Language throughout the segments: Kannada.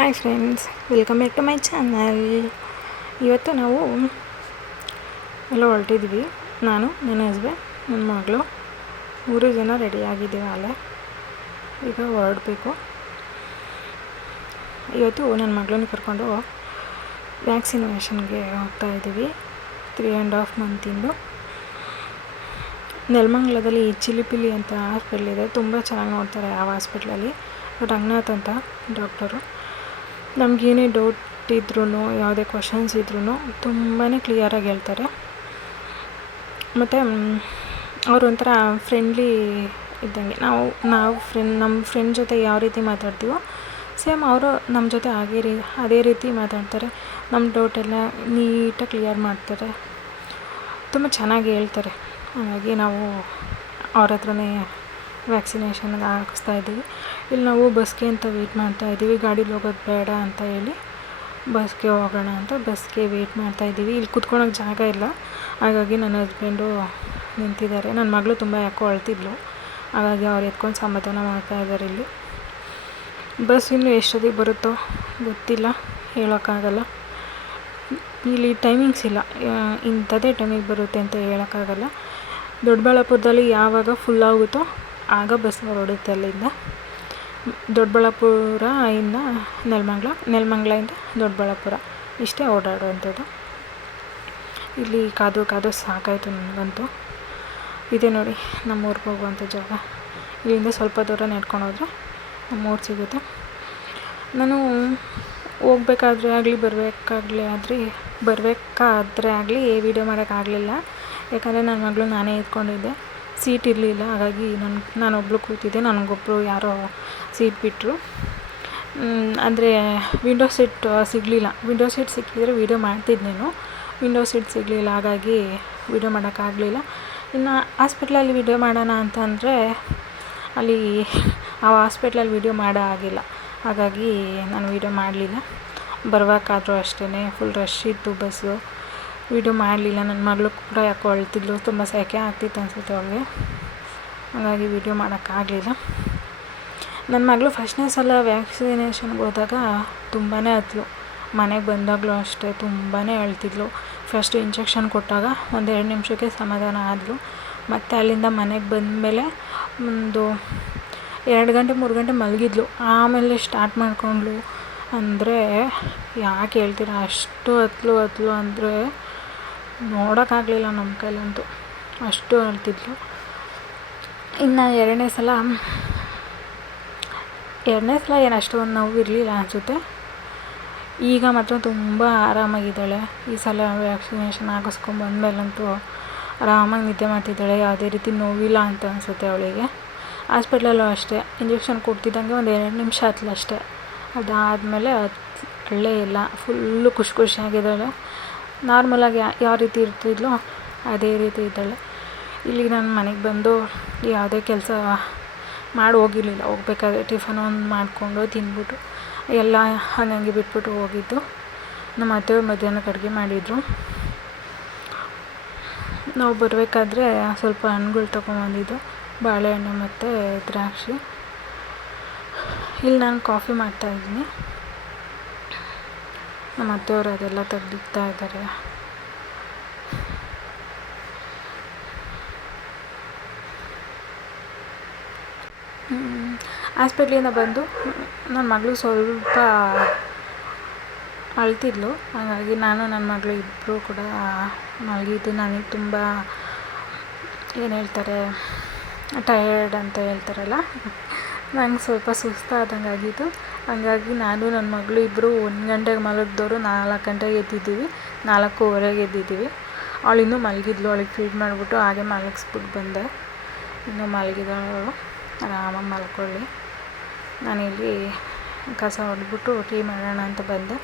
Hi friends welcome back to my channel ಇವತ್ತು ನಾವು ಎಲ್ಲ ಹೊರಟಿದ್ವಿ. ನಾನು, ನನ್ನ ಹಸ್ಬೆಂಡ್ ನನ್ನ ಮಗಳು. ಮೂರು ಜನ ರೆಡಿ ಆಗಿದ್ದೀವಿ ಅಲ್ಲೇ. ಈಗ ಹೊರಡಬೇಕು. ಇವತ್ತು ನನ್ನ ಮಗಳನ್ನ ಕರ್ಕೊಂಡು ವ್ಯಾಕ್ಸಿನೇಷನ್ಗೆ ಹೋಗ್ತಾ ಇದ್ದೀವಿ. ತ್ರೀ ಆ್ಯಂಡ್ ಹಾಫ್ ಮಂತಿಂದು ನೆಲಮಂಗ್ಲದಲ್ಲಿ ಚಿಲಿಪಿಲಿ ಅಂತ ಹಾಸ್ಪಿಟ್ಲ್ ಇದೆ. ತುಂಬ ಚೆನ್ನಾಗಿ ನೋಡ್ತಾರೆ ಆ ಹಾಸ್ಪಿಟ್ಲಲ್ಲಿ ರಂಗನಾಥ್ ಅಂತ ಡಾಕ್ಟರು ನಮಗೇನೇ ಡೌಟ್ ಇದ್ರೂ ಯಾವುದೇ ಕ್ವಶನ್ಸ್ ಇದ್ರೂ ತುಂಬಾ ಕ್ಲಿಯರಾಗಿ ಹೇಳ್ತಾರೆ. ಮತ್ತು ಅವರು ಒಂಥರ ಫ್ರೆಂಡ್ಲಿ ಇದ್ದಂಗೆ. ನಾವು ನಾವು ಫ್ರೆಂಡ್ ನಮ್ಮ ಫ್ರೆಂಡ್ ಜೊತೆ ಯಾವ ರೀತಿ ಮಾತಾಡ್ತೀವೋ ಸೇಮ್ ಅವರು ನಮ್ಮ ಜೊತೆ ಹಾಗೇ ರೀ, ಅದೇ ರೀತಿ ಮಾತಾಡ್ತಾರೆ. ನಮ್ಮ ಡೌಟೆಲ್ಲ ನೀಟಾಗಿ ಕ್ಲಿಯರ್ ಮಾಡ್ತಾರೆ. ತುಂಬ ಚೆನ್ನಾಗಿ ಹೇಳ್ತಾರೆ. ಹಾಗಾಗಿ ನಾವು ಅವ್ರ ಹತ್ರನೇ ವ್ಯಾಕ್ಸಿನೇಷನ್ಗೆ ಹಾಕಿಸ್ತಾ ಇದ್ದೀವಿ. ಇಲ್ಲಿ ನಾವು ಬಸ್ಗೆ ಅಂತ ವೇಟ್ ಮಾಡ್ತಾ ಇದ್ದೀವಿ. ಗಾಡಿಲಿ ಹೋಗೋದು ಬೇಡ ಅಂತ ಹೇಳಿ ಬಸ್ಗೆ ಹೋಗೋಣ ಅಂತ ಬಸ್ಗೆ ವೇಟ್ ಮಾಡ್ತಾ ಇದ್ದೀವಿ. ಇಲ್ಲಿ ಕುತ್ಕೊಳಕ್ಕೆ ಜಾಗ ಇಲ್ಲ. ಹಾಗಾಗಿ ನನ್ನ ಹಸ್ಬೆಂಡು ನಿಂತಿದ್ದಾರೆ. ನನ್ನ ಮಗಳು ತುಂಬ ಯಾಕೋ ಅಳ್ತಿದ್ಲು. ಹಾಗಾಗಿ ಅವ್ರು ಎತ್ಕೊಂಡು ಸಮಾಧಾನ ಮಾಡ್ತಾ ಇದ್ದಾರೆ ಇಲ್ಲಿ. ಬಸ್ ಇನ್ನು ಎಷ್ಟೊತ್ತಿಗೆ ಬರುತ್ತೋ ಗೊತ್ತಿಲ್ಲ. ಹೇಳೋಕ್ಕಾಗಲ್ಲ. ಇಲ್ಲಿ ಟೈಮಿಂಗ್ಸ್ ಇಲ್ಲ. ಇಂಥದ್ದೇ ಟೈಮಿಗೆ ಬರುತ್ತೆ ಅಂತ ಹೇಳೋಕ್ಕಾಗಲ್ಲ. ದೊಡ್ಡಬಳ್ಳಾಪುರದಲ್ಲಿ ಯಾವಾಗ ಫುಲ್ ಆಗುತ್ತೋ ಆಗ ಬಸ್ ಹೊರಡುತ್ತೆ ಅಲ್ಲಿಂದ. ದೊಡ್ಡಬಳ್ಳಾಪುರ ಇಂದ ನೆಲಮಂಗ್ಲ ಇಂದ ದೊಡ್ಡಬಳ್ಳಾಪುರ. ಇಷ್ಟೇ ಓಡಾಡುವಂಥದ್ದು. ಇಲ್ಲಿ ಕಾದು ಕಾದು ಸಾಕಾಯಿತು ನನಗಂತೂ ಇದೆ ನೋಡಿ ನಮ್ಮ ಊರಿಗೆ ಹೋಗುವಂಥ ಜಾಗ. ಇಲ್ಲಿಂದ ಸ್ವಲ್ಪ ದೂರ ನಡ್ಕೊಂಡು ಹೋದರೆ ನಮ್ಮೂರು ಸಿಗುತ್ತೆ. ನಾನು ಹೋಗ್ಬೇಕಾದ್ರೆ ಆಗಲಿ, ಬರಬೇಕಾಗ್ಲಿ ಆದರೆ, ಬರಬೇಕಾದ್ರೆ ಆಗಲಿ ವಿಡಿಯೋ ಮಾಡೋಕ್ಕಾಗಲಿಲ್ಲ. ಯಾಕಂದರೆ ನನ್ನ ಮಗಳು ನಾನೇ ಎತ್ಕೊಂಡಿದ್ದೆ ಸೀಟ್ ಇರಲಿಲ್ಲ. ಹಾಗಾಗಿ ನಾನು ನಾನೊಬ್ಬಳು ಕೂತಿದ್ದೆ. ನನಗೊಬ್ಬರು ಯಾರೋ ಸೀಟ್ ಬಿಟ್ಟರು ಅಂದರೆ ವಿಂಡೋ ಸೀಟ್ ಸಿಗಲಿಲ್ಲ. ವಿಂಡೋ ಸೀಟ್ ಸಿಕ್ಕಿದರೆ ವೀಡಿಯೋ ನಾನು. ವಿಂಡೋ ಸೀಟ್ ಸಿಗಲಿಲ್ಲ. ಹಾಗಾಗಿ ವೀಡಿಯೋ ಮಾಡೋಕ್ಕಾಗಲಿಲ್ಲ. ಇನ್ನು ಹಾಸ್ಪಿಟ್ಲಲ್ಲಿ ವೀಡಿಯೋ ಮಾಡೋಣ ಅಂತಂದರೆ ಅಲ್ಲಿ ಆ ಹಾಸ್ಪಿಟ್ಲಲ್ಲಿ ವೀಡಿಯೋ ಮಾಡೋ ಆಗಿಲ್ಲ. ಹಾಗಾಗಿ ನಾನು ವೀಡಿಯೋ ಮಾಡಲಿಲ್ಲ. ಬರಬೇಕಾದ್ರೂ ಅಷ್ಟೇ ಫುಲ್ ರಶ್ ಇತ್ತು ಬಸ್ಸು ವೀಡಿಯೋ ಮಾಡಲಿಲ್ಲ. ನನ್ನ ಮಗಳು ಕೂಡ ಯಾಕೋ ಅಳ್ತಿದ್ಲು. ತುಂಬ ಸೆಕೆ ಆಗ್ತಿತ್ತು ಅನಿಸುತ್ತೆ ಅವಳಿಗೆ. ಹಾಗಾಗಿ ವೀಡಿಯೋ ಮಾಡೋಕ್ಕಾಗಲಿಲ್ಲ ನನ್ನ ಮಗಳು ಫಸ್ಟ್ನೇ ಸಲ ವ್ಯಾಕ್ಸಿನೇಷನ್ಗೆ ಹೋದಾಗ ತುಂಬಾ ಅತ್ಲು ಮನೆಗೆ ಬಂದಾಗಲೂ ಅಷ್ಟೇ ತುಂಬಾ ಅಳ್ತಿದ್ಲು. ಫಸ್ಟ್ ಇಂಜೆಕ್ಷನ್ ಕೊಟ್ಟಾಗ ಒಂದು ಎರಡು ನಿಮಿಷಕ್ಕೆ ಸಮಾಧಾನ ಆದಳು ಮತ್ತು ಅಲ್ಲಿಂದ ಮನೆಗೆ ಬಂದಮೇಲೆ ಒಂದು ಎರಡು ಗಂಟೆ, ಮೂರು ಗಂಟೆ ಮಲಗಿದ್ಲು. ಆಮೇಲೆ ಸ್ಟಾರ್ಟ್ ಮಾಡಿಕೊಂಡ್ಳು. ಅಂದರೆ ಯಾಕೆ ಹೇಳ್ತೀರಾ? ಅಷ್ಟು ಅತ್ಲು ಅತ್ಲು ಅಂದರೆ ನೋಡೋಕ್ಕಾಗಲಿಲ್ಲ ನಮ್ಮ ಕೈಲಂತೂ. ಅಷ್ಟು ಅಳ್ತಿದ್ಲು ಇನ್ನು ಎರಡನೇ ಸಲ ಎರಡನೇ ಸಲ ಏನು ಅಷ್ಟೊಂದು ನೋವು ಇರಲಿಲ್ಲ ಅನಿಸುತ್ತೆ. ಈಗ ಮಾತ್ರ ತುಂಬ ಆರಾಮಾಗಿದ್ದಾಳೆ. ಈ ಸಲ ವ್ಯಾಕ್ಸಿನೇಷನ್ ಹಾಕಿಸ್ಕೊಂಬಂದ್ಮೇಲಂತೂ ಆರಾಮಾಗಿ ನಿದ್ದೆ ಮಾಡ್ತಿದ್ದಾಳೆ. ಯಾವುದೇ ರೀತಿ ನೋವಿಲ್ಲ ಅಂತ ಅನಿಸುತ್ತೆ ಅವಳಿಗೆ. ಹಾಸ್ಪಿಟ್ಲಲ್ಲೂ ಅಷ್ಟೇ. ಇಂಜೆಕ್ಷನ್ ಕೊಡ್ತಿದ್ದಂಗೆ ಒಂದು ಎರಡು ನಿಮಿಷ ಹತ್ಲು ಅಷ್ಟೇ ಅದಾದಮೇಲೆ ಅಳ್ಳೇ ಇಲ್ಲ. ಫುಲ್ಲು ಖುಷಿ ಖುಷಿಯಾಗಿದ್ದಾಳೆ. ನಾರ್ಮಲಾಗಿ ಯಾವ ರೀತಿ ಇರ್ತಿದ್ಲೋ ಅದೇ ರೀತಿ ಇದ್ದಾಳೆ. ಇಲ್ಲಿ ನಾನು ಮನೆಗೆ ಬಂದು ಯಾವುದೇ ಕೆಲಸ ಮಾಡಿ ಹೋಗಿರಲಿಲ್ಲ. ಹೋಗ್ಬೇಕಾದ್ರೆ ಟಿಫನ್ ಒಂದು ಮಾಡಿಕೊಂಡು ತಿಂದ್ಬಿಟ್ಟು ಎಲ್ಲ ಹಂಗಂಗೆ ಬಿಟ್ಬಿಟ್ಟು ಹೋಗಿದ್ದು. ನಮ್ಮ ಅತ್ತೆ ಮಧ್ಯಾಹ್ನಕ್ಕೆ ಅಡುಗೆ ಮಾಡಿದರು. ನಾವು ಬರಬೇಕಾದ್ರೆ ಸ್ವಲ್ಪ ಹಣ್ಣುಗಳು ತೊಗೊಂಬಂದಿದ್ದು. ಬಾಳೆಹಣ್ಣು ಮತ್ತು ದ್ರಾಕ್ಷಿ. ಇಲ್ಲಿ ನಾನು ಕಾಫಿ ಮಾಡ್ತಾಯಿದ್ದೀನಿ ನಮ್ಮ ಅತ್ತೆಯವರು ಅದೆಲ್ಲ ತೆಗ್ದಿಕ್ತಾ ಇದ್ದಾರೆ. ಹಾಸ್ಪಿಟ್ಲಿಂದ ಬಂದು ನನ್ನ ಮಗಳು ಸ್ವಲ್ಪ ಅಳ್ತಿದ್ಲು. ಹಾಗಾಗಿ ನಾನು ನನ್ನ ಮಗಳು ಇಬ್ಬರು ಕೂಡ ಮಲಗಿದ್ದು ನನಗೆ ತುಂಬ ಏನು ಹೇಳ್ತಾರೆ ಟಯರ್ಡ್ ಅಂತ ಹೇಳ್ತಾರಲ್ಲ. ನಂಗೆ ಸ್ವಲ್ಪ ಸುಸ್ತಾದಂಗೆ ಆಗಿತ್ತು. ಹಾಗಾಗಿ ನಾನು ನನ್ನ ಮಗಳು ಇಬ್ಬರು ಒಂದು ಗಂಟೆಗೆ ಮಲಗಿದವರು ನಾಲ್ಕು ಗಂಟೆಗೆ ಎದ್ದಿದ್ದೀವಿ. ನಾಲ್ಕೂವರೆಗೆ ಎದ್ದಿದ್ದೀವಿ. ಅವಳು ಇನ್ನೂ ಮಲಗಿದ್ಲು. ಅವಳಿಗೆ ಫೀಡ್ ಮಾಡಿಬಿಟ್ಟು ಹಾಗೆ ಮಲಗಿಸ್ಬಿಟ್ಟು ಬಂದೆ. ಇನ್ನೂ ಮಲಗಿದವಳು ಆರಾಮಾಗಿ ಮಲ್ಕೊಳ್ಳಿ. ನಾನಿಲ್ಲಿ ಕಸ ಹೊಡೆದ್ಬಿಟ್ಟು ಟೀ ಮಾಡೋಣ ಅಂತ ಬಂದೆ.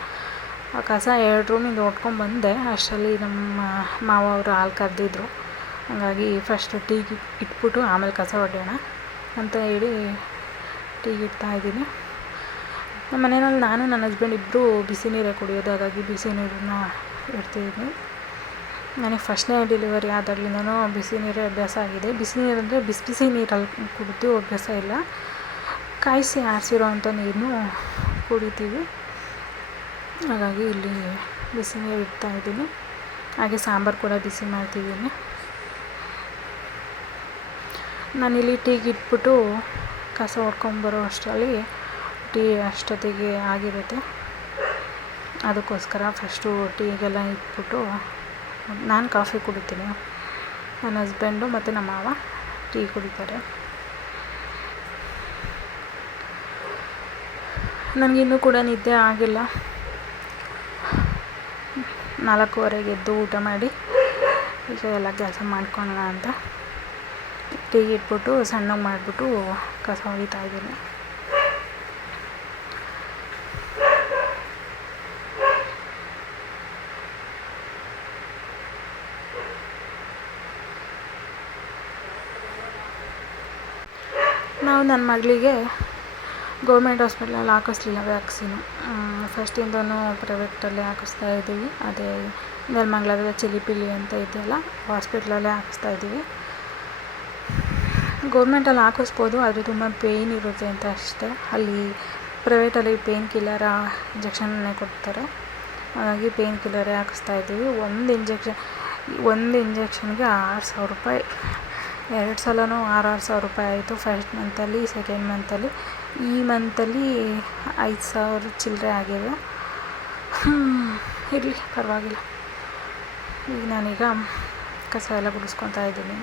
ಆ ಕಸ ಎರಡು ರೂಮಿಂದ ಹೊಡ್ಕೊಂಡು ಬಂದೆ. ಅಷ್ಟರಲ್ಲಿ ನಮ್ಮ ಮಾವ ಅವರು ಹಾಲು ಕರೆದಿದ್ರು. ಹಾಗಾಗಿ ಫಸ್ಟ್ ಟೀ ಇಟ್ಬಿಟ್ಟು ಆಮೇಲೆ ಕಸ ಹೊಡೆಯೋಣ ಅಂತ ಹೇಳಿ ಟೀಗೆ ಇಡ್ತಾಯಿದ್ದೀನಿ ನಮ್ಮ ಮನೆಯಲ್ಲಿ ನಾನು, ನನ್ನ ಹಸ್ಬೆಂಡ್ ಇಬ್ಬರು ಬಿಸಿ ನೀರೇ ಕುಡಿಯೋದು. ಹಾಗಾಗಿ ಬಿಸಿ ನೀರನ್ನ ಇಡ್ತಿದ್ದೀನಿ ನನಗೆ ಫಸ್ಟ್ನೇ ಡೆಲಿವರಿ ಆದಾಗಲಿಂದ ಬಿಸಿ ನೀರೇ ಅಭ್ಯಾಸ ಆಗಿದೆ. ಬಿಸಿ ನೀರು ಅಂದರೆ ಬಿಸಿ ಬಿಸಿ ನೀರಲ್ಲಿ ಕುಡಿದು ಅಭ್ಯಾಸ ಇಲ್ಲ. ಕಾಯಿಸಿ ಆರಿಸಿರೋ ಅಂಥ ನೀರನ್ನು ಕುಡಿತೀವಿ. ಹಾಗಾಗಿ ಇಲ್ಲಿ ಬಿಸಿ ನೀರು ಇಡ್ತಾ ಇದ್ದೀನಿ. ಹಾಗೆ ಸಾಂಬಾರು ಕೂಡ ಬಿಸಿ ಮಾಡ್ತಿದ್ದೀನಿ. ನಾನಿಲ್ಲಿ ಟೀಗೆ ಇಟ್ಬಿಟ್ಟು ಕಸ ಹೊಡ್ಕೊಂಬರೋ ಅಷ್ಟರಲ್ಲಿ ಟೀ ಅಷ್ಟೊತ್ತಿಗೆ ಆಗಿರುತ್ತೆ. ಅದಕ್ಕೋಸ್ಕರ ಫಸ್ಟು ಟೀಗೆಲ್ಲ ಇಟ್ಬಿಟ್ಟು ನಾನು ಕಾಫಿ ಕುಡಿತೀನಿ. ನನ್ನ ಹಸ್ಬೆಂಡು ಮತ್ತು ನಮ್ಮ ಮಾವ ಟೀ ಕುಡಿತಾರೆ. ನನಗಿನ್ನೂ ಕೂಡ ನಿದ್ದೆ ಆಗಿಲ್ಲ. ನಾಲ್ಕೂವರೆಗೆ ಎದ್ದು ಊಟ ಮಾಡಿ, ಈಗ ಎಲ್ಲ ಕೆಲಸ ಮಾಡ್ಕೊಳ್ಳೋಣ ಅಂತ. ಟೀ ಇಟ್ಬಿಟ್ಟು ಸಣ್ಣ ಮಾಡಿಬಿಟ್ಟು ಕಸ ಹೊಡಿತಾ ಇದ್ದೀನಿ. ನಾವು ನನ್ನ ಮಗಳಿಗೆ ಗೌರ್ಮೆಂಟ್ ಹಾಸ್ಪಿಟ್ಲಲ್ಲಿ ಹಾಕಿಸ್ಲಿಲ್ಲ ವ್ಯಾಕ್ಸಿನು. ಫಸ್ಟಿಂದನೂ ಪ್ರೈವೇಟಲ್ಲೇ ಹಾಕಿಸ್ತಾ ಇದ್ದೀವಿ. ಅದೇ, ನೆಲಮಂಗ್ಲದ ಚಿಲಿಪಿಲಿ ಅಂತ ಇದೆಯಲ್ಲ, ಹಾಸ್ಪಿಟ್ಲಲ್ಲೇ ಹಾಕಿಸ್ತಾ ಇದ್ದೀವಿ. ಗೌರ್ಮೆಂಟಲ್ಲಿ ಹಾಕಿಸ್ಬೋದು, ಆದರೆ ತುಂಬ ಪೇಯ್ನ್ ಇರುತ್ತೆ ಅಂತ ಅಷ್ಟೇ. ಅಲ್ಲಿ ಪ್ರೈವೇಟಲ್ಲಿ ಪೇಯ್ನ್ ಕಿಲ್ಲರ್ ಇಂಜೆಕ್ಷನ್ನೇ ಕೊಡ್ತಾರೆ. ಹಾಗಾಗಿ ಪೇಯ್ನ್ ಕಿಲ್ಲರೇ ಹಾಕಿಸ್ತಾ ಇದ್ದೀವಿ. ಒಂದು ಇಂಜೆಕ್ಷನ್ ಒಂದು ಇಂಜೆಕ್ಷನ್ಗೆ ಆರು ಸಾವಿರ ರೂಪಾಯಿ. ಎರಡು ಸಲವೂ ಆರು ಆರು ಸಾವಿರ ರೂಪಾಯಿ ಆಯಿತು ಫಸ್ಟ್ ಮಂತಲ್ಲಿ ಸೆಕೆಂಡ್ ಮಂತಲ್ಲಿ ಈ ಮಂತಲ್ಲಿ ಐದು ಸಾವಿರ ಚಿಲ್ಲರೆ ಆಗಿದೆ ಇರಲಿ, ಪರವಾಗಿಲ್ಲ. ಈಗ ನಾನೀಗ ಕಸ ಎಲ್ಲ ಗುಡಿಸ್ಕೊತಾ ಇದ್ದೀನಿ.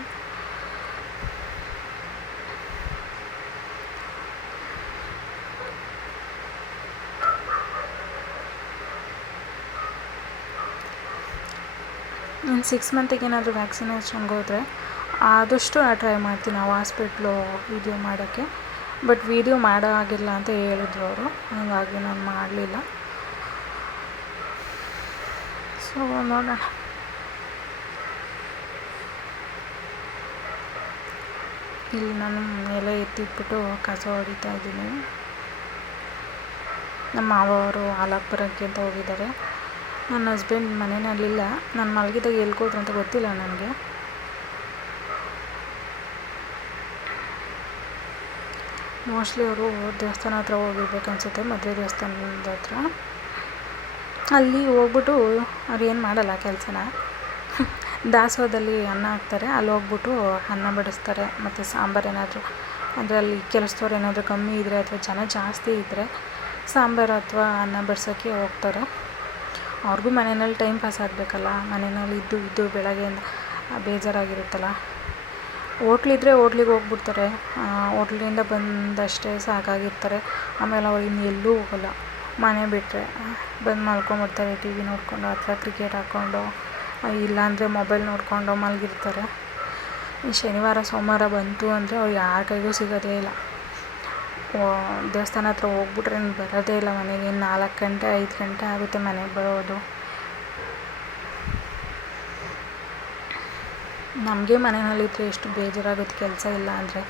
ಇನ್ನು ಸಿಕ್ಸ್ ಮಂತಿಗೆ ಏನಾದರೂ ವ್ಯಾಕ್ಸಿನೇಷನ್ಗೆ ಹೋದರೆ ಆದಷ್ಟು ನಾನು ಟ್ರೈ ಮಾಡ್ತೀನಿ ನಾವು ಹಾಸ್ಪಿಟ್ಲು ವೀಡಿಯೋ ಮಾಡೋಕ್ಕೆ. ಬಟ್ ವೀಡಿಯೋ ಮಾಡೋ ಹಾಗಿಲ್ಲ ಅಂತ ಹೇಳಿದ್ರು ಅವರು. ಹಾಗಾಗಿ ನಾನು ಮಾಡಲಿಲ್ಲ. ಸೊ ನೋಡೋಣ. ಇಲ್ಲಿ ನಾನು ಎಲೆ ಎತ್ತಿಟ್ಬಿಟ್ಟು ಕಸ ಹೊಡಿತಾ ಇದ್ದೀನಿ. ನಮ್ಮ ಮಾವ ಅವರು ಬರೋಕ್ಕೆ ಅಂತ ಹೋಗಿದ್ದಾರೆ. ನನ್ನ ಹಸ್ಬೆಂಡ್ ಮನೆಯಲ್ಲಿಲ್ಲ ನಾನು ಮಲಗಿದಾಗ ಎಲ್ಗೋದ್ರು ಅಂತ ಗೊತ್ತಿಲ್ಲ ನನಗೆ. ಮೋಸ್ಟ್ಲಿ ಅವರು ದೇವಸ್ಥಾನ ಹತ್ರ ಹೋಗಿರ್ಬೇಕು ಅನಿಸುತ್ತೆ, ಮದುವೆ ದೇವಸ್ಥಾನದ ಹತ್ರ. ಅಲ್ಲಿ ಹೋಗ್ಬಿಟ್ಟು ಅವ್ರು ಏನು ಮಾಡಲ್ಲ ಕೆಲಸನ. ದಾಸೋಹದಲ್ಲಿ ಅನ್ನ ಹಾಕ್ತಾರೆ, ಅಲ್ಲಿ ಹೋಗ್ಬಿಟ್ಟು ಅನ್ನ ಬಡಿಸ್ತಾರೆ, ಮತ್ತು ಸಾಂಬಾರು ಏನಾದರೂ. ಅಂದರೆ ಅಲ್ಲಿ ಕೆಲಸದವ್ರು ಏನಾದರೂ ಕಮ್ಮಿ ಇದ್ದರೆ ಅಥವಾ ಜನ ಜಾಸ್ತಿ ಇದ್ದರೆ ಸಾಂಬಾರು ಅಥವಾ ಅನ್ನ ಬಡ್ಸೋಕ್ಕೆ ಹೋಗ್ತಾರೆ. ಅವ್ರಿಗೂ ಮನೆಯಲ್ಲಿ ಟೈಮ್ ಪಾಸ್ ಆಗಬೇಕಲ್ಲ, ಮನೆಯಲ್ಲಿ ಇದ್ದು ಇದ್ದು ಬೆಳಗ್ಗೆಯಿಂದ ಬೇಜಾರಾಗಿರುತ್ತಲ್ಲ. ಹೋಟ್ಲಿದ್ರೆ ಓಟ್ಲಿಗೆ ಹೋಗ್ಬಿಡ್ತಾರೆ. ಓಟ್ಲಿಂದ ಬಂದಷ್ಟೇ ಸಾಕಾಗಿರ್ತಾರೆ. ಆಮೇಲೆ ಅವ್ರು ಇನ್ನು ಎಲ್ಲೂ ಹೋಗಲ್ಲ. ಮನೆ ಬಿಟ್ಟರೆ ಬಂದು ಮಲ್ಕೊಂಬಿಡ್ತಾರೆ, ಟಿ ವಿ ನೋಡಿಕೊಂಡು ಅಥವಾ ಕ್ರಿಕೆಟ್ ಹಾಕ್ಕೊಂಡು ಇಲ್ಲಾಂದರೆ ಮೊಬೈಲ್ ನೋಡಿಕೊಂಡು ಮಲಗಿರ್ತಾರೆ. ಶನಿವಾರ ಸೋಮವಾರ ಬಂತು ಅಂದರೆ ಅವ್ರು ಯಾರ ಕೈಗೂ ಸಿಗೋದೇ ಇಲ್ಲ. ದೇವಸ್ಥಾನ ಹತ್ರ ಹೋಗ್ಬಿಟ್ರೆ ಬರೋದೇ ಇಲ್ಲ ಮನೆಗೆ. ನಾಲ್ಕು ಗಂಟೆ, ಐದು ಗಂಟೆ ಆಗುತ್ತೆ ಮನೆಗೆ ಬರೋದು. ನಮಗೆ ಮನೆಯಲ್ಲಿದ್ದರೆ ಎಷ್ಟು ಬೇಜಾರಾಗುತ್ತೆ ಕೆಲಸ ಇಲ್ಲ ಅಂದರೆ.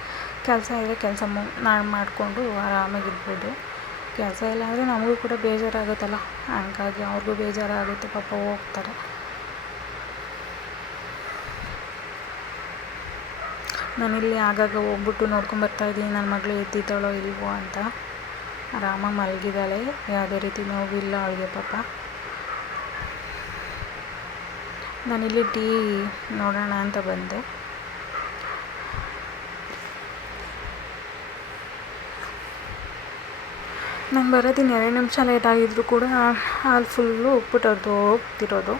ಕೆಲಸ ಇದ್ದರೆ ಕೆಲಸ ಮು, ನಾನು ಮಾಡಿಕೊಂಡು ಆರಾಮಾಗಿರ್ಬೋದು ಕೆಲಸ ಇಲ್ಲ ಅಂದರೆ ನಮಗೂ ಕೂಡ ಬೇಜಾರಾಗುತ್ತಲ್ಲ. ಹಂಗಾಗಿ ಅವ್ರಿಗೂ ಬೇಜಾರಾಗುತ್ತೆ ಪಾಪ ಹೋಗ್ತಾರೆ. ನಾನಿಲ್ಲಿ ಆಗಾಗ ಹೋಗ್ಬಿಟ್ಟು ನೋಡ್ಕೊಂಡು ನೋಡ್ಕೊಂಬರ್ತಾಯಿದ್ದೀನಿ ನನ್ನ ಮಗಳು ಎದ್ದಿದ್ದಾಳೋ ಇಲ್ವೋ ಅಂತ. ಆರಾಮಾಗಿ ಮಲಗಿದ್ದಾಳೆ. ಯಾವುದೇ ರೀತಿ ನೋವಿಲ್ಲ ಅವಳಿಗೆ ಪಾಪ. ನಾನಿಲ್ಲಿ ಟೀ ನೋಡೋಣ ಅಂತ ಬಂದೆ. ನಾನು ಬರೋದಿನ ಎರಡು ನಿಮಿಷ ಲೇಟ್ ಆಗಿದ್ರು ಕೂಡ ಹಾಲು ಫುಲ್ಲು ಉಪ್ಪಿಟ್ಟು ಹೋಗ್ತಿರೋದು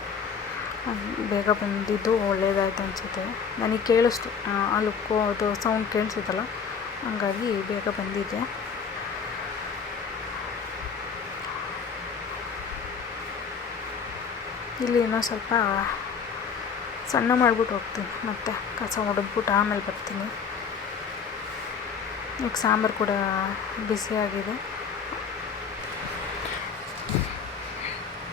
ಬೇಗ ಬಂದಿದ್ದು ಒಳ್ಳೇದಾಯ್ತು ಅನಿಸುತ್ತೆ. ನನಗೆ ಕೇಳಿಸ್ತು. ಆ ಲುಕ್ಕು ಅದು ಸೌಂಡ್ ಕೇಳಿಸಿತ್ತಲ್ಲ? ಹಂಗಾಗಿ ಬೇಗ ಬಂದಿದ್ದೆ. ಇಲ್ಲಿ ಇನ್ನೂ ಸ್ವಲ್ಪ ಸಣ್ಣ ಮಾಡಿಬಿಟ್ಟು ಹೋಗ್ತೀನಿ. ಮತ್ತೆ ಕಸ ಹೊಡೆದ್ಬಿಟ್ಟು ಆಮೇಲೆ ಬರ್ತೀನಿ. ಇವಾಗ ಸಾಂಬಾರು ಕೂಡ ಬಿಸಿಯಾಗಿದೆ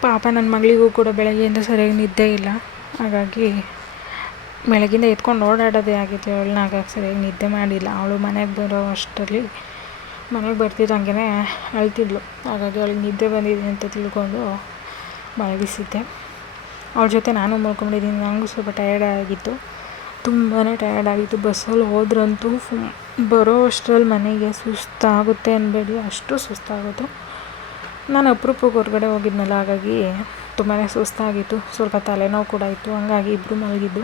ಪಾಪ ನನ್ನ ಮಗಳಿಗೂ ಕೂಡ ಬೆಳಗ್ಗೆಯಿಂದ ಸರಿಯಾಗಿ ನಿದ್ದೆ ಇಲ್ಲ. ಹಾಗಾಗಿ ಬೆಳಗ್ಗಿಂದ ಎತ್ಕೊಂಡು ಓಡಾಡೋದೇ ಆಗಿತ್ತು. ಅವಳನ್ನ ಹಾಗಾಗಿ ಸರಿಯಾಗಿ ನಿದ್ದೆ ಮಾಡಿಲ್ಲ. ಅವಳು ಮನೆಗೆ ಬರೋ ಅಷ್ಟರಲ್ಲಿ ಮನೆಗೆ ಬರ್ತಿದ್ದಂಗೆ ಅಳ್ತಿದ್ಳು ಹಾಗಾಗಿ ಅವಳಿಗೆ ನಿದ್ದೆ ಬಂದಿದೆ ಅಂತ ತಿಳ್ಕೊಂಡು ಮಲಗಿಸಿದ್ದೆ. ಅವ್ಳ ಜೊತೆ ನಾನು ಮಲ್ಕೊಂಡಿದ್ದೀನಿ ನನಗೂ ಸ್ವಲ್ಪ ಟಯರ್ಡ್ ಆಗಿತ್ತು. ತುಂಬಾ ಟಯರ್ಡ್ ಆಗಿತ್ತು. ಬಸ್ಸಲ್ಲಿ ಹೋದ್ರಂತೂ ಫು ಬರೋ ಅಷ್ಟರಲ್ಲಿ ಮನೆಗೆ ಸುಸ್ತಾಗುತ್ತೆ ಅನ್ಬೇಡಿ. ಅಷ್ಟು ಸುಸ್ತಾಗುತ್ತೆ ನಾನು ಅಪರೂಪಕ್ಕೆ ಹೊರಗಡೆ ಹೋಗಿದ್ನಲ್ಲ, ಹಾಗಾಗಿ ತುಂಬಾ ಸುಸ್ತಾಗಿತ್ತು. ಸ್ವಲ್ಪ ತಲೆನೋವು ಕೂಡ ಇತ್ತು ಹಂಗಾಗಿ ಇಬ್ಬರು ಮಲಗಿದ್ದು.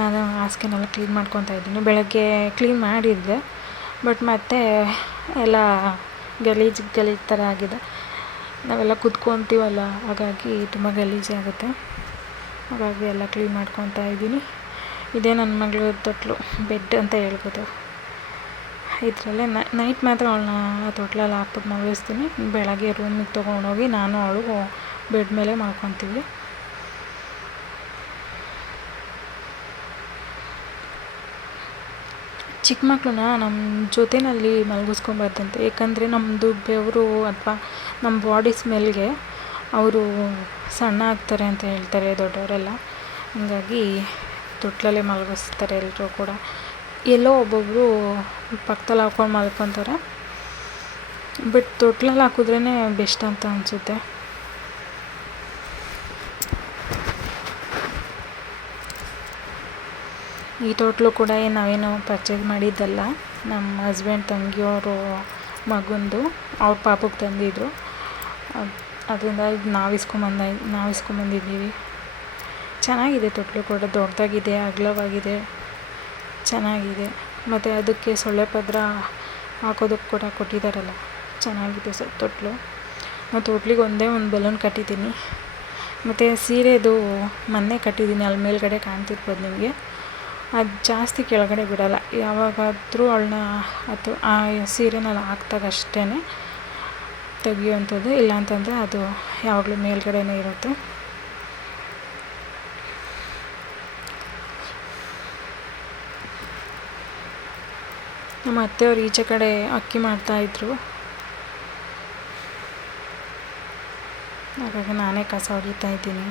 ನಾನು ಹಾಸಿಗೆನೆಲ್ಲ ಕ್ಲೀನ್ ಮಾಡ್ಕೊತಾ ಇದ್ದೀನಿ. ಬೆಳಗ್ಗೆ ಕ್ಲೀನ್ ಮಾಡಿದ್ದೆ. ಬಟ್ ಮತ್ತೆ ಎಲ್ಲ ಗಲೀಜು ಗಲೀಜು ಥರ ಆಗಿದೆ. ನಾವೆಲ್ಲ ಕುತ್ಕೊತೀವಲ್ಲ, ಹಾಗಾಗಿ ತುಂಬ ಗಲೀಜಾಗುತ್ತೆ ಹಾಗಾಗಿ ಎಲ್ಲ ಕ್ಲೀನ್ ಮಾಡ್ಕೊತಾ ಇದ್ದೀನಿ. ಇದೇ ನನ್ನ ಮಗಳ ತೊಟ್ಲು ಬೆಡ್ ಅಂತ ಹೇಳ್ಬೋದು. ಇದರಲ್ಲೇ ನೈಟ್ ಮಾತ್ರ ಅವಳನ್ನ ತೊಟ್ಲಲ್ಲಿ ಹಾಕ್ಬಿಟ್ಟು ಮಲಗಿಸ್ತೀನಿ. ಬೆಳಗ್ಗೆ ರೂಮಿಗೆ ತೊಗೊಂಡೋಗಿ ನಾನು ಅವಳು ಬೆಡ್ ಮೇಲೆ ಮಾಡ್ಕೊತೀವಿ ಚಿಕ್ಕ ಮಕ್ಕಳನ್ನ ನಮ್ಮ ಜೊತೆಯಲ್ಲಿ ಮಲಗಿಸ್ಕೊಬಾರ್ದಂತೆ. ಏಕೆಂದರೆ ನಮ್ಮದು ಬೆವರು ಅಥವಾ ನಮ್ಮ ಬಾಡಿ ಸ್ಮೆಲ್ಗೆ ಅವರು ಸಣ್ಣ ಆಗ್ತಾರೆ ಅಂತ ಹೇಳ್ತಾರೆ ದೊಡ್ಡವರೆಲ್ಲ. ಹಾಗಾಗಿ ತೊಟ್ಲಲ್ಲೇ ಮಲಗಿಸ್ತಾರೆ ಎಲ್ಲರೂ ಕೂಡ. ಎಲ್ಲೋ ಒಬ್ಬೊಬ್ಬರು ಪಕ್ಕದಲ್ಲಿ ಹಾಕ್ಕೊಂಡು ಮಲ್ಕೊತಾರೆ. ಬಟ್ ತೊಟ್ಲಲ್ಲಿ ಹಾಕಿದ್ರೇ ಬೆಸ್ಟ್ ಅಂತ ಅನಿಸುತ್ತೆ. ಈ ತೊಟ್ಲು ಕೂಡ ನಾವೇನು ಪರ್ಚೇಸ್ ಮಾಡಿದ್ದಲ್ಲ. ನಮ್ಮ ಹಸ್ಬೆಂಡ್ ತಂಗಿಯವರು ಮಗಂದು, ಅವ್ರ ಪಾಪಕ್ಕೆ ತಂದಿದ್ದರು ಅದರಿಂದ ನಾವು ಇಸ್ಕೊಂಬಂದ ನಾವು ಇಸ್ಕೊಂಬಂದಿದ್ದೀವಿ ಚೆನ್ನಾಗಿದೆ ತೊಟ್ಲು ಕೂಡ ದೊಡ್ಡದಾಗಿದೆ ಅಗಲವಾಗಿದೆ. ಚೆನ್ನಾಗಿದೆ. ಮತ್ತು ಅದಕ್ಕೆ ಸೊಳ್ಳೆ ಪದ್ರ ಹಾಕೋದಕ್ಕೆ ಕೂಡ ಕೊಟ್ಟಿದ್ದಾರಲ್ಲ ಚೆನ್ನಾಗಿದೆ ಸರ್ ತೊಟ್ಲು. ಮತ್ತು ತೊಟ್ಲಿಗೆ ಒಂದೇ ಒಂದು ಬಲೂನ್ ಕಟ್ಟಿದ್ದೀನಿ. ಮತ್ತು ಸೀರೆದು ಮೊನ್ನೆ ಕಟ್ಟಿದ್ದೀನಿ. ಅಲ್ಲಿ ಮೇಲ್ಗಡೆ ಕಾಣ್ತಿರ್ಬೋದು ನಿಮಗೆ. ಅದು ಜಾಸ್ತಿ ಕೆಳಗಡೆ ಬಿಡೋಲ್ಲ. ಯಾವಾಗಾದರೂ ಅವಳನ್ನ ಅದು ಆ ಸೀರೆನಲ್ಲಿ ಹಾಕ್ದಾಗ ಅಷ್ಟೇ ತೆಗಿಯುವಂಥದ್ದು. ಇಲ್ಲ ಅಂತಂದರೆ ಅದು ಯಾವಾಗಲೂ ಮೇಲ್ಗಡೆನೇ ಇರುತ್ತೆ ನಮ್ಮ ಅತ್ತೆಯವರು ಈಚೆ ಕಡೆ ಅಕ್ಕಿ ಮಾಡ್ತಾಯಿದ್ರು ಹಾಗಾಗಿ ನಾನೇ ಕಸ ಹೊಡಿತಾ ಇದ್ದೀನಿ.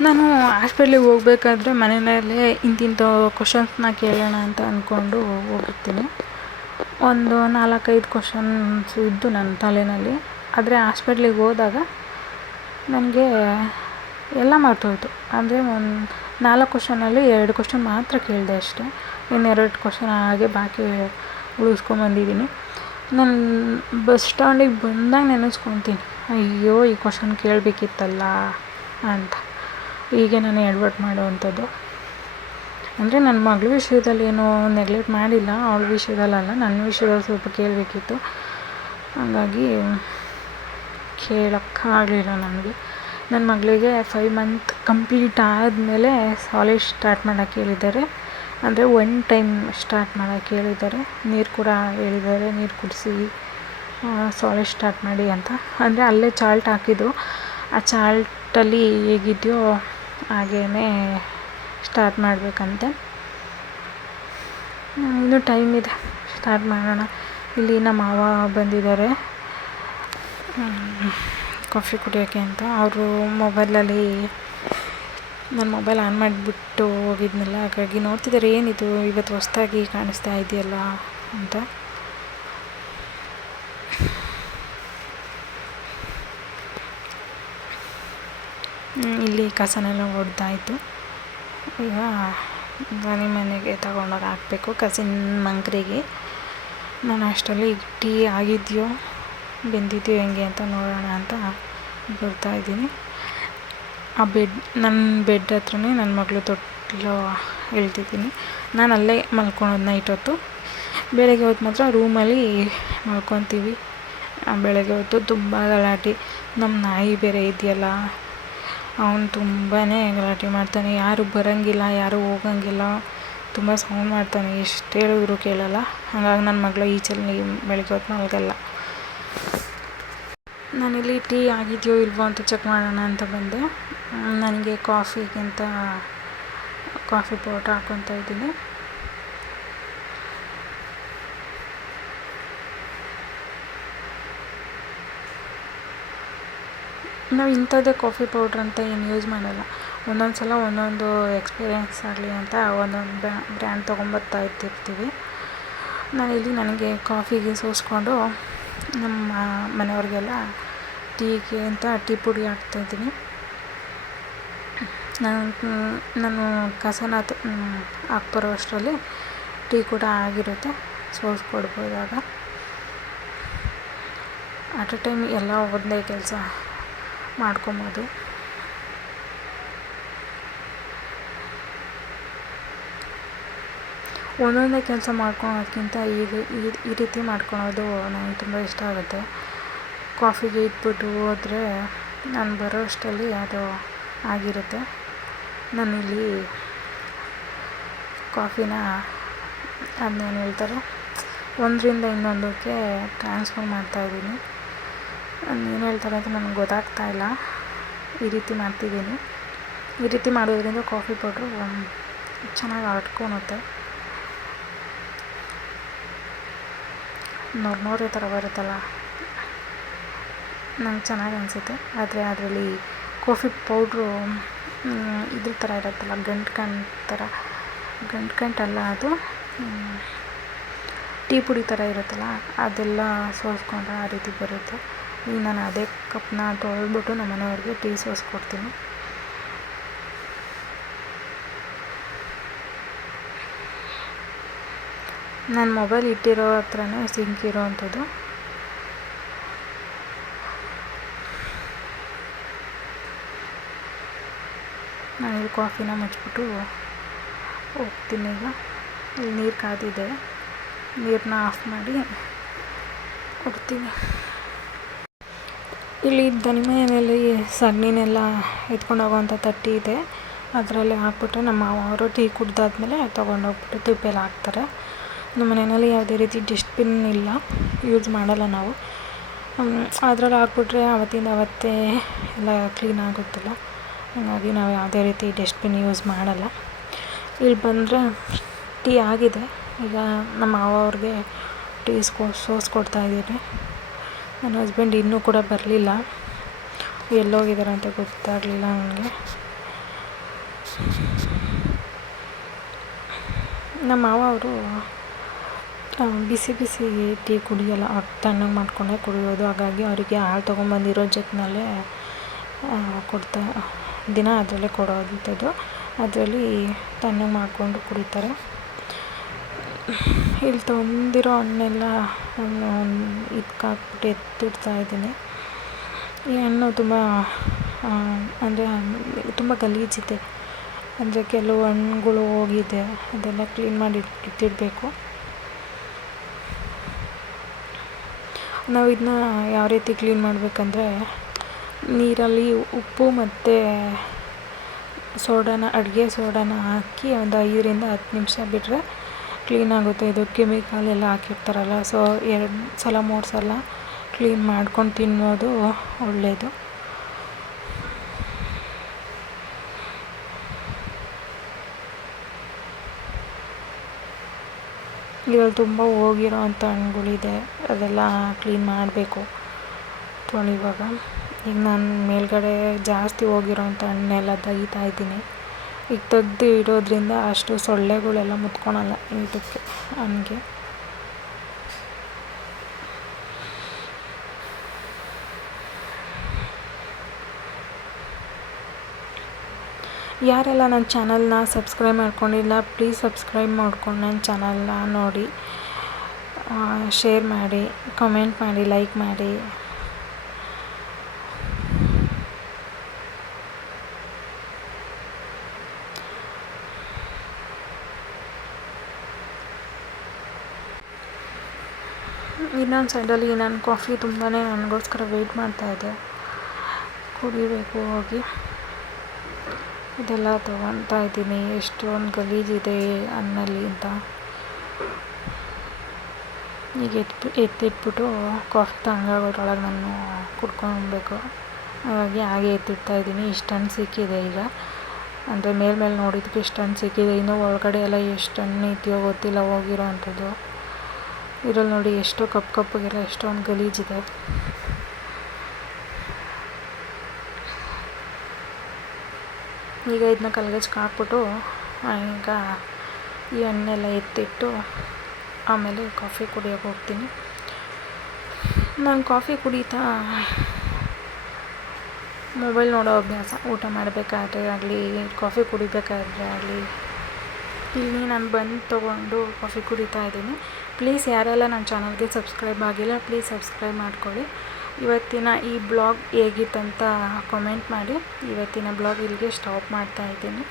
ನಾನು ಹಾಸ್ಪಿಟ್ಲಿಗೆ ಹೋಗ್ಬೇಕಾದ್ರೆ ಮನೆಯಲ್ಲೇ ಇಂತಿಂಥ ಕ್ವಶನ್ಸ್ನ ಕೇಳೋಣ ಅಂತ ಅಂದ್ಕೊಂಡು ಹೋಗಿರ್ತೀನಿ ಒಂದು ನಾಲ್ಕೈದು ಕ್ವಶನ್ಸ್ ಇದ್ದು ನನ್ನ ತಲೆಯಲ್ಲಿ ಆದರೆ ಹಾಸ್ಪಿಟ್ಲಿಗೆ ಹೋದಾಗ ನನಗೆ ಎಲ್ಲ ಮರ್ತೋಯ್ತು. ಅಂದರೆ ಒಂದು ನಾಲ್ಕು ಕ್ವಶನಲ್ಲಿ ಎರಡು ಕ್ವಶನ್ ಮಾತ್ರ ಕೇಳಿದೆ ಅಷ್ಟೇ. ಇನ್ನೆರಡು ಕ್ವಶನ್ ಹಾಗೆ ಬಾಕಿ ಉಳಿಸ್ಕೊಂಬಂದಿದ್ದೀನಿ ನಾನು ಬಸ್ ಸ್ಟ್ಯಾಂಡಿಗೆ ಬಂದಾಗ ನೆನೆಸ್ಕೊತೀನಿ. ಅಯ್ಯೋ, ಈ ಕ್ವಶನ್ ಕೇಳಬೇಕಿತ್ತಲ್ಲ ಅಂತ. ಹೀಗೆ ನಾನು ಎಡ್ವರ್ಟ್ ಮಾಡುವಂಥದ್ದು. ಅಂದರೆ ನನ್ನ ಮಗಳ ವಿಷಯದಲ್ಲಿ ಏನೂ ನೆಗ್ಲೆಕ್ಟ್ ಮಾಡಿಲ್ಲ, ಅವಳ ವಿಷಯದಲ್ಲಲ್ಲ ನನ್ನ ವಿಷಯದಲ್ಲಿ ಸ್ವಲ್ಪ ಕೇಳಬೇಕಿತ್ತು. ಹಾಗಾಗಿ ಕೇಳೋಕ್ಕಾಗಲಿಲ್ಲ ನನಗೆ. ನನ್ನ ಮಗಳಿಗೆ ಫೈವ್ ಮಂತ್ ಕಂಪ್ಲೀಟ್ ಆದಮೇಲೆ ಸಾಲಿಡ್ ಸ್ಟಾರ್ಟ್ ಮಾಡೋಕ್ಕೆ ಹೇಳಿದ್ದಾರೆ. ಅಂದರೆ ಒನ್ ಟೈಮ್ ಸ್ಟಾರ್ಟ್ ಮಾಡೋಕ್ಕೆ ಹೇಳಿದ್ದಾರೆ. ನೀರು ಕೂಡ ಹೇಳಿದ್ದಾರೆ, ನೀರು ಕುಡಿಸಿ ಸಾಲಿಡ್ ಸ್ಟಾರ್ಟ್ ಮಾಡಿ ಅಂತ. ಅಂದರೆ ಅಲ್ಲೇ ಚಾಲ್ಟ್ ಹಾಕಿದ್ದು. ಆ ಚಾಲ್ಟಲ್ಲಿ ಹೇಗಿದೆಯೋ ಹಾಗೇ ಸ್ಟಾರ್ಟ್ ಮಾಡಬೇಕಂತೆ. ಇನ್ನೂ ಟೈಮ್ ಇದೆ. ಸ್ಟಾರ್ಟ್ ಮಾಡೋಣ. ಇಲ್ಲಿ ನಮ್ಮ ಮಾವ ಬಂದಿದ್ದಾರೆ. ಕಾಫಿ ಕುಡಿಯೋಕ್ಕೆ ಅಂತ. ಅವರು ಮೊಬೈಲಲ್ಲಿ ನನ್ನ ಮೊಬೈಲ್ ಆನ್ ಮಾಡಿಬಿಟ್ಟು ಹೋಗಿದ್ನಲ್ಲ, ಹಾಗಾಗಿ ನೋಡ್ತಿದ್ದಾರೆ, ಏನಿದು? ಇವತ್ತು ಹೊಸ್ದಾಗಿ ಕಾಣಿಸ್ತಾ ಇದೆಯಲ್ಲ ಅಂತ. ಇಲ್ಲಿ ಕಸನೆಲ್ಲ ಹೊಡ್ದಾಯ್ತು ಈಗ ಮನೆ ಮನೆಗೆ ತಗೊಂಡೋಗಿ ಹಾಕ್ಬೇಕು ಕಸಿನ್ ಮಂಕ್ರಿಗೆ ನಾನು ಅಷ್ಟರಲ್ಲಿ ಟೀ ಆಗಿದೆಯೋ, ಬೆಂದಿದೆಯೋ, ಹೆಂಗೆ ಅಂತ ನೋಡೋಣ ಅಂತ ಬರ್ತಾಯಿದ್ದೀನಿ ಆ ಬೆಡ್ ನನ್ನ ಬೆಡ್ ಹತ್ರನೇ ನನ್ನ ಮಗಳು ತೊಟ್ಲು ಹೇಳ್ತಿದ್ದೀನಿ ನಾನು ಅಲ್ಲೇ ಮಲ್ಕೊಳೋದು ನೈಟ್ ಹೊತ್ತು ಬೆಳಗ್ಗೆ ಹೊತ್ತು ಮಾತ್ರ ರೂಮಲ್ಲಿ ಮಲ್ಕೊತೀವಿ. ಬೆಳಗ್ಗೆ ಹೊತ್ತು ತುಂಬ ಗಲಾಟೆ. ನಮ್ಮ ನಾಯಿ ಬೇರೆ ಇದೆಯಲ್ಲ ಅವನು ತುಂಬಾ ಗಲಾಟೆ ಮಾಡ್ತಾನೆ. ಯಾರು ಬರೋಂಗಿಲ್ಲ, ಯಾರು ಹೋಗಂಗಿಲ್ಲ. ತುಂಬ ಸೌಂಡ್ ಮಾಡ್ತಾನೆ. ಎಷ್ಟು ಹೇಳಿದ್ರು ಕೇಳಲ್ಲ. ಹಾಗಾಗಿ ನನ್ನ ಮಗಳು ಈಚೆಲ್ಲಿ ಬೆಳಗ್ಗೆ ಹೊತ್ತು ಮಲಗಲ್ಲ. ನಾನಿಲ್ಲಿ ಟೀ ಆಗಿದೆಯೋ ಇಲ್ವೋ ಅಂತ ಚೆಕ್ ಮಾಡೋಣ ಅಂತ ಬಂದೆ. ನನಗೆ ಕಾಫಿಗಿಂತ ಕಾಫಿ ಪೌಡ್ರ್ ಹಾಕ್ಕೊತಾ ಇದ್ದೀನಿ. ನಾವು ಇಂಥದ್ದೇ ಕಾಫಿ ಪೌಡ್ರ್ ಅಂತ ಏನು ಯೂಸ್ ಮಾಡಲ್ಲ. ಒಂದೊಂದು ಸಲ ಒಂದೊಂದು ಎಕ್ಸ್ಪೀರಿಯೆನ್ಸ್ ಆಗಲಿ ಅಂತ ಒಂದೊಂದು ಬ್ರ್ಯಾಂಡ್ ತೊಗೊಂಬರ್ತಾ ಇರ್ತಿರ್ತೀವಿ ನಾನಿಲ್ಲಿ ನನಗೆ ಕಾಫಿಗೆ ಸೋಸ್ಕೊಂಡು ನಮ್ಮ ಮನೆಯವ್ರಿಗೆಲ್ಲ ಟೀಗೆ ಅಂತ ಟೀ ಪುಡಿ ಹಾಕ್ತಾಯಿದ್ದೀನಿ ನಾನು ನಾನು ಕಸನ ಹಾಕ್ಬರೋ ಅಷ್ಟರಲ್ಲಿ ಟೀ ಕೂಡ ಆಗಿರುತ್ತೆ. ಸೋಸ್ಕೊಡ್ಬೋದಾಗ ಅಟ್ ಅ ಟೈಮ್ ಎಲ್ಲ ಒಂದೇ ಕೆಲಸ. ಮಾಡ್ಕೊಬೋದು. ಒಂದೊಂದೇ ಕೆಲಸ ಮಾಡ್ಕೊಳೋದಕ್ಕಿಂತ ಈ ಈ ರೀತಿ ಮಾಡ್ಕೊಳೋದು ನನಗೆ ತುಂಬ ಇಷ್ಟ ಆಗುತ್ತೆ. ಕಾಫಿಗೆ ಇಟ್ಬಿಟ್ಟು ಹೋದರೆ ನಾನು ಬರೋ ಅಷ್ಟರಲ್ಲಿ ಅದು ಆಗಿರುತ್ತೆ. ನಾನಿಲ್ಲಿ ಕಾಫಿನ ಅದನ್ನೇನು ಹೇಳ್ತಾರೆ? ಒಂದರಿಂದ ಇನ್ನೊಂದಕ್ಕೆ ಟ್ರಾನ್ಸ್ಫರ್ ಮಾಡ್ತಾಯಿದ್ದೀನಿ ಏನು ಹೇಳ್ತಾರೆ ಅಂತ ನನಗೆ ಗೊತ್ತಾಗ್ತಾ ಇಲ್ಲ. ಈ ರೀತಿ ಮಾಡ್ತಿದ್ದೀನಿ. ಈ ರೀತಿ ಮಾಡೋದ್ರಿಂದ ಕಾಫಿ ಪೌಡ್ರು ಚೆನ್ನಾಗಿ ಅಟ್ಕೊಳುತ್ತೆ ನೋಡಿ ನೋಡಿ ಥರ ಬರುತ್ತಲ್ಲ. ನಂಗೆ ಚೆನ್ನಾಗಿ ಅನಿಸುತ್ತೆ. ಆದರೆ ಅದರಲ್ಲಿ ಕಾಫಿ ಪೌಡ್ರು ಇದ್ರ ಥರ ಇರುತ್ತಲ್ಲ, ಗಂಟು ಗಂಟು ಥರ. ಗಂಟು ಕಂಟಲ್ಲ ಅದು ಟೀ ಪುಡಿ ಥರ ಇರುತ್ತಲ್ಲ, ಅದೆಲ್ಲ ಸೋಸ್ಕೊಂಡ್ರೆ ಆ ರೀತಿ ಬರುತ್ತೆ. ಈಗ ನಾನು ಅದೇ ಕಪ್ನ ತೊಳೆದ್ಬಿಟ್ಟು ನಮ್ಮ ಮನೆಯವ್ರಿಗೆ ಟೀ ಸೋಸ್ಕೊಡ್ತೀನಿ ನನ್ನ ಮೊಬೈಲ್ ಇಟ್ಟಿರೋ ಹತ್ರನೇ ಸಿಂಕ್ ಇರೋ ಅಂಥದ್ದು. ನಾನು ಕಾಫಿನ ಮುಚ್ಚಿಬಿಟ್ಟು ಹೋಗ್ತೀನಿ ಈಗ. ಇಲ್ಲಿ ನೀರು ಕಾದಿದೆ. ನೀರನ್ನ ಆಫ್ ಮಾಡಿ ಹೋಗ್ತೀನಿ ಇಲ್ಲಿ ದನಿಮೆಯಲ್ಲಿ ಸಗಣಿನೆಲ್ಲ ಎತ್ಕೊಂಡು ಹೋಗುವಂಥ ತಟ್ಟಿ ಇದೆ. ಅದರಲ್ಲಿ ಹಾಕ್ಬಿಟ್ಟು ನಮ್ಮ ಅವರು ಟೀ ಕುಡ್ದಾದ್ಮೇಲೆ ತೊಗೊಂಡೋಗ್ಬಿಟ್ಟು ತಿಪ್ಪೆಲಿ ಹಾಕ್ತಾರೆ. ನಮ್ಮ ಮನೆಯಲ್ಲಿ ಯಾವುದೇ ರೀತಿ ಡಸ್ಟ್ಬಿನ್ ಇಲ್ಲ. ಯೂಸ್ ಮಾಡಲ್ಲ ನಾವು. ಅದರಲ್ಲಿ ಹಾಕ್ಬಿಟ್ರೆ ಅವತ್ತಿಂದ ಅವತ್ತೇ ಎಲ್ಲ ಕ್ಲೀನ್ ಆಗುತ್ತಲ್ಲ. ಹಾಗಾಗಿ ನಾವು ಯಾವುದೇ ರೀತಿ ಡಸ್ಟ್ಬಿನ್ ಯೂಸ್ ಮಾಡಲ್ಲ. ಇಲ್ಲಿ ಬಂದರೆ ಟೀ ಆಗಿದೆ. ಈಗ ನಮ್ಮ ಮಾವ ಅವ್ರಿಗೆ ಟೀ ಸ್ಕೊ ಸೋಸ್ಕೊಡ್ತಾ ಇದ್ದೀನಿ. ನನ್ನ ಹಸ್ಬೆಂಡ್ ಇನ್ನೂ ಕೂಡ ಬರಲಿಲ್ಲ. ಎಲ್ಲೋಗಿದ್ದಾರೆ ಅಂತ ಗೊತ್ತಾಗಲಿಲ್ಲ ನನಗೆ. ನಮ್ಮ ಮಾವ ಅವರು ಬಿಸಿ ಬಿಸಿ ಟೀ ಕುಡಿಯೋಲ್ಲ ತಣ್ಣಗೆ ಮಾಡ್ಕೊಂಡೇ ಕುಡಿಯೋದು. ಹಾಗಾಗಿ ಅವರಿಗೆ ಹಾಲು ತೊಗೊಂಬಂದಿರೋ ಜೊತ್ನಲ್ಲೇ ಕೊಡ್ತಾ, ದಿನ ಅದರಲ್ಲೇ ಕೊಡೋವಂಥದ್ದು. ಅದರಲ್ಲಿ ತಣ್ಣಗೆ ಮಾಡಿಕೊಂಡು ಕುಡಿತಾರೆ. ಇಲ್ಲಿ ತಂದಿರೋ ಹಣ್ಣೆಲ್ಲ ಇದಕ್ಕೆ ಹಾಕ್ಬಿಟ್ಟು ಎತ್ತಿಡ್ತಾ ಇದ್ದೀನಿ. ಈ ಹಣ್ಣು ತುಂಬ ಅಂದರೆ ತುಂಬ ಗಲೀಜಿದೆ. ಅಂದರೆ ಕೆಲವು ಹಣ್ಣುಗಳು ಹೋಗಿದೆ, ಅದೆಲ್ಲ ಕ್ಲೀನ್ ಮಾಡಿ ಇಟ್ಟಿಡಬೇಕು. ನಾವು ಇದನ್ನ ಯಾವ ರೀತಿ ಕ್ಲೀನ್ ಮಾಡಬೇಕಂದ್ರೆ, ನೀರಲ್ಲಿ ಉಪ್ಪು ಮತ್ತು ಸೋಡಾನ, ಅಡುಗೆ ಸೋಡಾನ ಹಾಕಿ ಒಂದು ಐದರಿಂದ ಹತ್ತು ನಿಮಿಷ ಬಿಟ್ಟರೆ ಕ್ಲೀನ್ ಆಗುತ್ತೆ. ಇದು ಕೆಮಿಕಲ್ ಎಲ್ಲ ಹಾಕಿರ್ತಾರಲ್ಲ ಸೊ ಎರಡು ಸಲ, ಮೂರು ಸಲ ಕ್ಲೀನ್ ಮಾಡ್ಕೊಂಡು ತಿನ್ನೋದು ಒಳ್ಳೆಯದು ಇದ್ರಲ್ಲಿ ತುಂಬ ಹೋಗಿರೋ ಅಂಥ ಹಣ್ಣುಗಳಿದೆ ಅದೆಲ್ಲ ಕ್ಲೀನ್ ಮಾಡಬೇಕು. ತೊಳಿವಾಗ. ಈಗ ನಾನು ಮೇಲ್ಗಡೆ ಜಾಸ್ತಿ ಹೋಗಿರೋಂಥ ಹಣ್ಣೆಲ್ಲ ತೆಗಿತಾ ಇದ್ದೀನಿ. ಈಗ ತೆಗ್ದು ಇಡೋದ್ರಿಂದ ಅಷ್ಟು ಸೊಳ್ಳೆಗಳೆಲ್ಲ ಮುತ್ಕೊಳಲ್ಲ ಇದಕ್ಕೆ ಹಂಗೆ. ಯಾರೆಲ್ಲ ನನ್ನ ಚಾನಲ್ನ ಸಬ್ಸ್ಕ್ರೈಬ್ ಮಾಡ್ಕೊಂಡಿಲ್ಲ, ಪ್ಲೀಸ್ ಸಬ್ಸ್ಕ್ರೈಬ್ ಮಾಡ್ಕೊಂಡು ನನ್ನ ಚಾನಲ್ನ ನೋಡಿ. ಶೇರ್ ಮಾಡಿ, ಕಮೆಂಟ್ ಮಾಡಿ, ಲೈಕ್ ಮಾಡಿ. ಇನ್ನೊಂದು ಸೈಡಲ್ಲಿ ನನ್ನ ಕಾಫಿ ತುಂಬಾ ನನಗೋಸ್ಕರ ವೆಯ್ಟ್ ಮಾಡ್ತಾಯಿದೆ ಕುಡಿಬೇಕು ಹೋಗಿ. ಇದೆಲ್ಲ ತೊಗೊತಾ ಇದ್ದೀನಿ. ಎಷ್ಟೊಂದು ಗಲೀಜಿದೆ ಅನ್ನಲ್ಲಿ ಅಂತ. ಈಗ ಎತ್ಬಿ, ಎತ್ತಿಟ್ಬಿಟ್ಟು ಕಾಫಿ ತಂಗಾಗೋದ್ರೊಳಗೆ ನಾನು ಕುಡ್ಕೊಬೇಕು. ಹಾಗಾಗಿ ಹಾಗೆ ಎತ್ತಿಡ್ತಾ ಇದ್ದೀನಿ. ಇಷ್ಟು ಸಿಕ್ಕಿದೆ ಈಗ. ಅಂದರೆ ಮೇಲ್ಮೇಲೆ ಮೇಲೆ ನೋಡಿದ್ದಕ್ಕೆ ಇಷ್ಟು ಹಣ್ಣು ಸಿಕ್ಕಿದೆ. ಇನ್ನೂ ಒಳಗಡೆ ಎಲ್ಲ ಎಷ್ಟು ಇದೆಯೋ ಗೊತ್ತಿಲ್ಲ ಹೋಗಿರೋ ಅಂಥದ್ದು. ಇದ್ರಲ್ಲಿ ನೋಡಿ ಎಷ್ಟೋ ಕಪ್ಪು ಕಪ್ಪಗೆಲ್ಲ ಎಷ್ಟೊಂದು ಗಲೀಜಿದೆ. ಈಗ ಇದನ್ನ ಕಲ್ಗಜ್ಗೆ ಹಾಕ್ಬಿಟ್ಟು ಈಗ ಈ ಹಣ್ಣೆಲ್ಲ ಎತ್ತಿಟ್ಟು ಆಮೇಲೆ ಕಾಫಿ ಕುಡಿಯೋಕೆ ಹೋಗ್ತೀನಿ. ನಾನು ಕಾಫಿ ಕುಡಿತಾ ಮೊಬೈಲ್ ನೋಡೋ ಅಭ್ಯಾಸ, ಊಟ ಮಾಡಬೇಕಾದ್ರೆ ಆಗಲಿ, ಕಾಫಿ ಕುಡಿಬೇಕಾದ್ರೆ ಆಗಲಿ. ಇಲ್ಲಿ ನಾನು ಬಂದು ತೊಗೊಂಡು ಕಾಫಿ ಕುಡಿತಾ ಇದ್ದೀನಿ. ಪ್ಲೀಸ್ ಯಾರೆಲ್ಲ ನನ್ನ ಚಾನಲ್ಗೆ ಸಬ್ಸ್ಕ್ರೈಬ್ ಆಗಿಲ್ಲ, ಪ್ಲೀಸ್ ಸಬ್ಸ್ಕ್ರೈಬ್ ಮಾಡ್ಕೊಳ್ಳಿ. ಇವತ್ತಿನ ಈ ಬ್ಲಾಗ್ ಹೇಗಿತ್ತಂತ ಕಾಮೆಂಟ್ ಮಾಡಿ. ಇವತ್ತಿನ ಬ್ಲಾಗ್ ಇಲ್ಲಿಗೆ ಸ್ಟಾಪ್ ಮಾಡ್ತಾ ಇದ್ದೀನಿ.